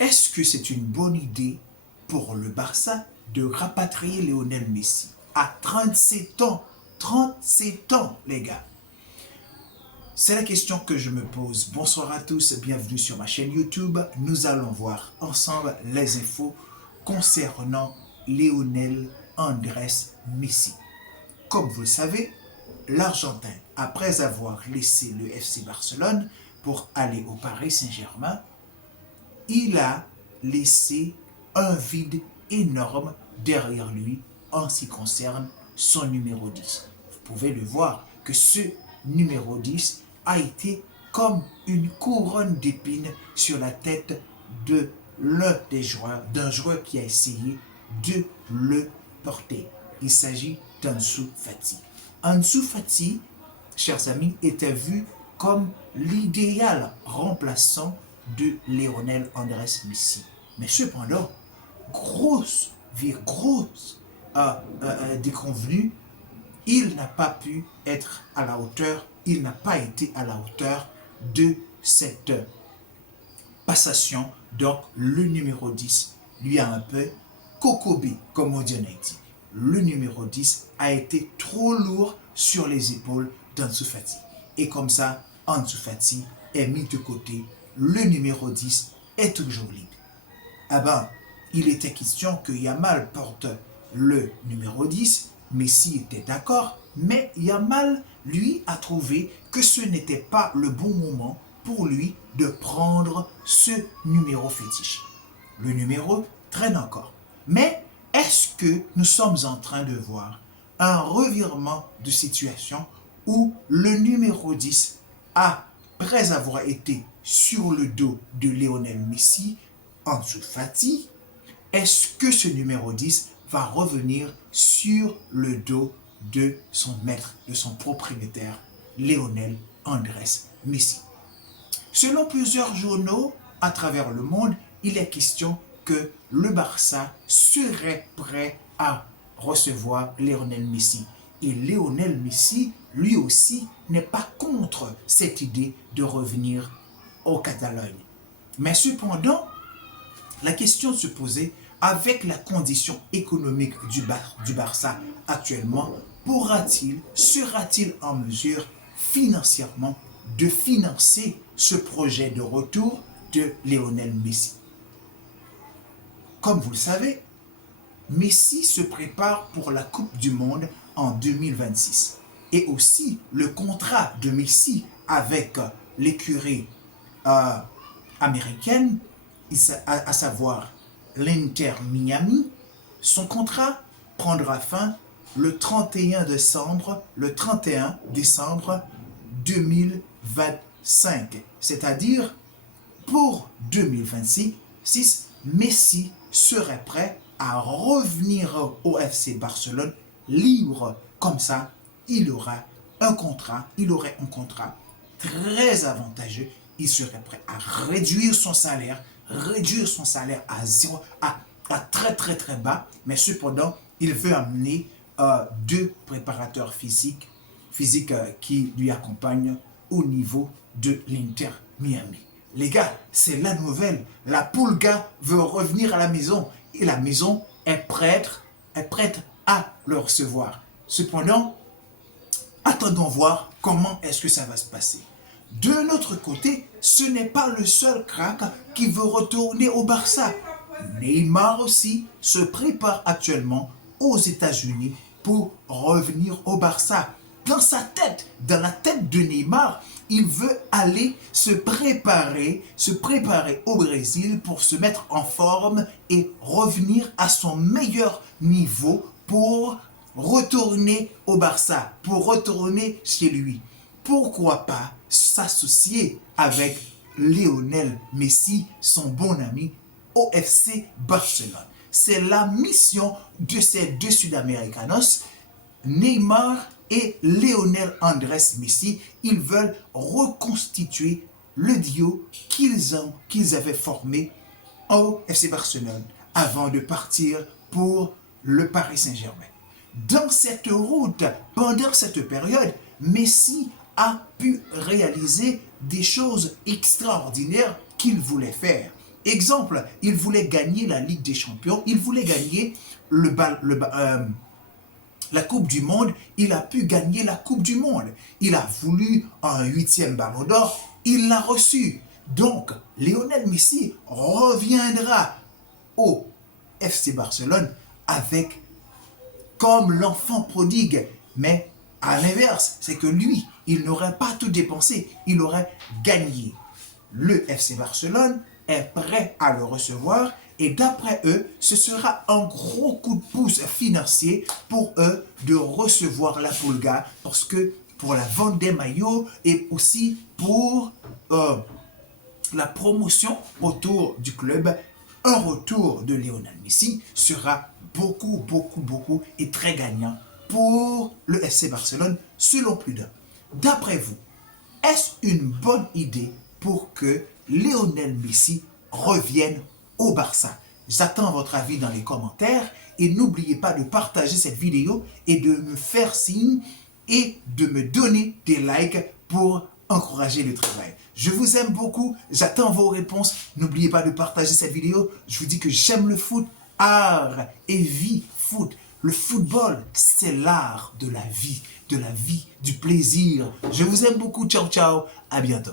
est-ce que c'est une bonne idée pour le Barça de rapatrier Lionel Messi à 37 ans? 37 ans, les gars. C'est la question que je me pose. Bonsoir à tous, bienvenue sur ma chaîne YouTube. Nous allons voir ensemble les infos concernant Lionel Andrés Messi. Comme vous le savez, l'Argentin, après avoir laissé le FC Barcelone pour aller au Paris Saint-Germain, il a laissé un vide énorme derrière lui en ce qui concerne son numéro 10. Vous pouvez le voir que ce numéro 10 a été comme une couronne d'épines sur la tête de l'un des joueurs, d'un joueur qui a essayé de le porter. Il s'agit d'Ansu Fati. Ansu Fati, chers amis, était vu comme l'idéal remplaçant de Lionel Andrés Messi. Mais cependant, grosse déconvenue, il n'a pas pu être à la hauteur, il n'a pas été à la hauteur de cette passation. Donc, le numéro 10 lui a un peu cocobé, comme on dit en Haïti. Le numéro 10 a été trop lourd sur les épaules d'Ansu Fati. Et comme ça, Ansu Fati est mis de côté. Le numéro 10 est toujours libre. Ah ben, il était question que Yamal porte le numéro 10. Messi était d'accord, mais Yamal, lui, a trouvé que ce n'était pas le bon moment pour lui de prendre ce numéro fétiche. Le numéro traîne encore. Mais est-ce que nous sommes en train de voir un revirement de situation où le numéro 10, après avoir été sur le dos de Lionel Messi, Ansu Fati, est-ce que ce numéro 10 va revenir sur le dos de son maître, de son propriétaire, Lionel Andrés Messi? Selon plusieurs journaux à travers le monde, il est question que le Barça serait prêt à recevoir Lionel Messi. Et Lionel Messi, lui aussi, n'est pas contre cette idée de revenir au Catalogne. Mais cependant, la question se posait, avec la condition économique du Barça actuellement, sera-t-il en mesure financièrement de financer ce projet de retour de Lionel Messi? Comme vous le savez, Messi se prépare pour la Coupe du Monde en 2026. Et aussi, le contrat de Messi avec l'écurie américaine, à savoir l'Inter Miami, son contrat prendra fin le 31 décembre 2025. C'est-à-dire, pour 2026, Messi serait prêt à revenir au FC Barcelone libre. Comme ça, il aurait un contrat très avantageux. Il serait prêt à réduire son salaire à zéro, à très bas, mais cependant, il veut amener deux préparateurs physiques qui lui accompagnent au niveau de l'Inter Miami. Les gars, c'est la nouvelle. La Pulga veut revenir à la maison et la maison est prête à le recevoir. Cependant, attendons voir comment est-ce que ça va se passer. De notre côté, ce n'est pas le seul crack qui veut retourner au Barça. Neymar aussi se prépare actuellement aux États-Unis pour revenir au Barça. Dans la tête de Neymar, il veut aller se préparer au Brésil pour se mettre en forme et revenir à son meilleur niveau pour retourner au Barça, pour retourner chez lui. Pourquoi pas s'associer avec Lionel Messi, son bon ami, au FC Barcelone? C'est la mission de ces deux Sud-Américanos, Neymar et Lionel Andrés Messi. Ils veulent reconstituer le duo qu'ils avaient formé au FC Barcelone avant de partir pour le Paris Saint-Germain. Dans cette route, pendant cette période, Messi a pu réaliser des choses extraordinaires qu'il voulait faire. Exemple, il voulait gagner la Ligue des Champions, il voulait gagner la Coupe du Monde, il a pu gagner la Coupe du Monde. Il a voulu un 8e ballon d'or, il l'a reçu. Donc, Lionel Messi reviendra au FC Barcelone avec comme l'enfant prodigue. Mais à l'inverse, c'est que lui, il n'aurait pas tout dépensé, il aurait gagné. Le FC Barcelone est prêt à le recevoir et d'après eux, ce sera un gros coup de pouce financier pour eux de recevoir la Pulga parce que pour la vente des maillots et aussi pour la promotion autour du club, un retour de Lionel Messi sera beaucoup et très gagnant pour le FC Barcelone selon plus d'un. D'après vous, est-ce une bonne idée pour que Lionel Messi revienne au Barça? J'attends votre avis dans les commentaires et n'oubliez pas de partager cette vidéo et de me faire signe et de me donner des likes pour encourager le travail. Je vous aime beaucoup, j'attends vos réponses. N'oubliez pas de partager cette vidéo. Je vous dis que j'aime le foot, art et vie foot. Le football, c'est l'art de la vie, du plaisir. Je vous aime beaucoup, ciao ciao, à bientôt.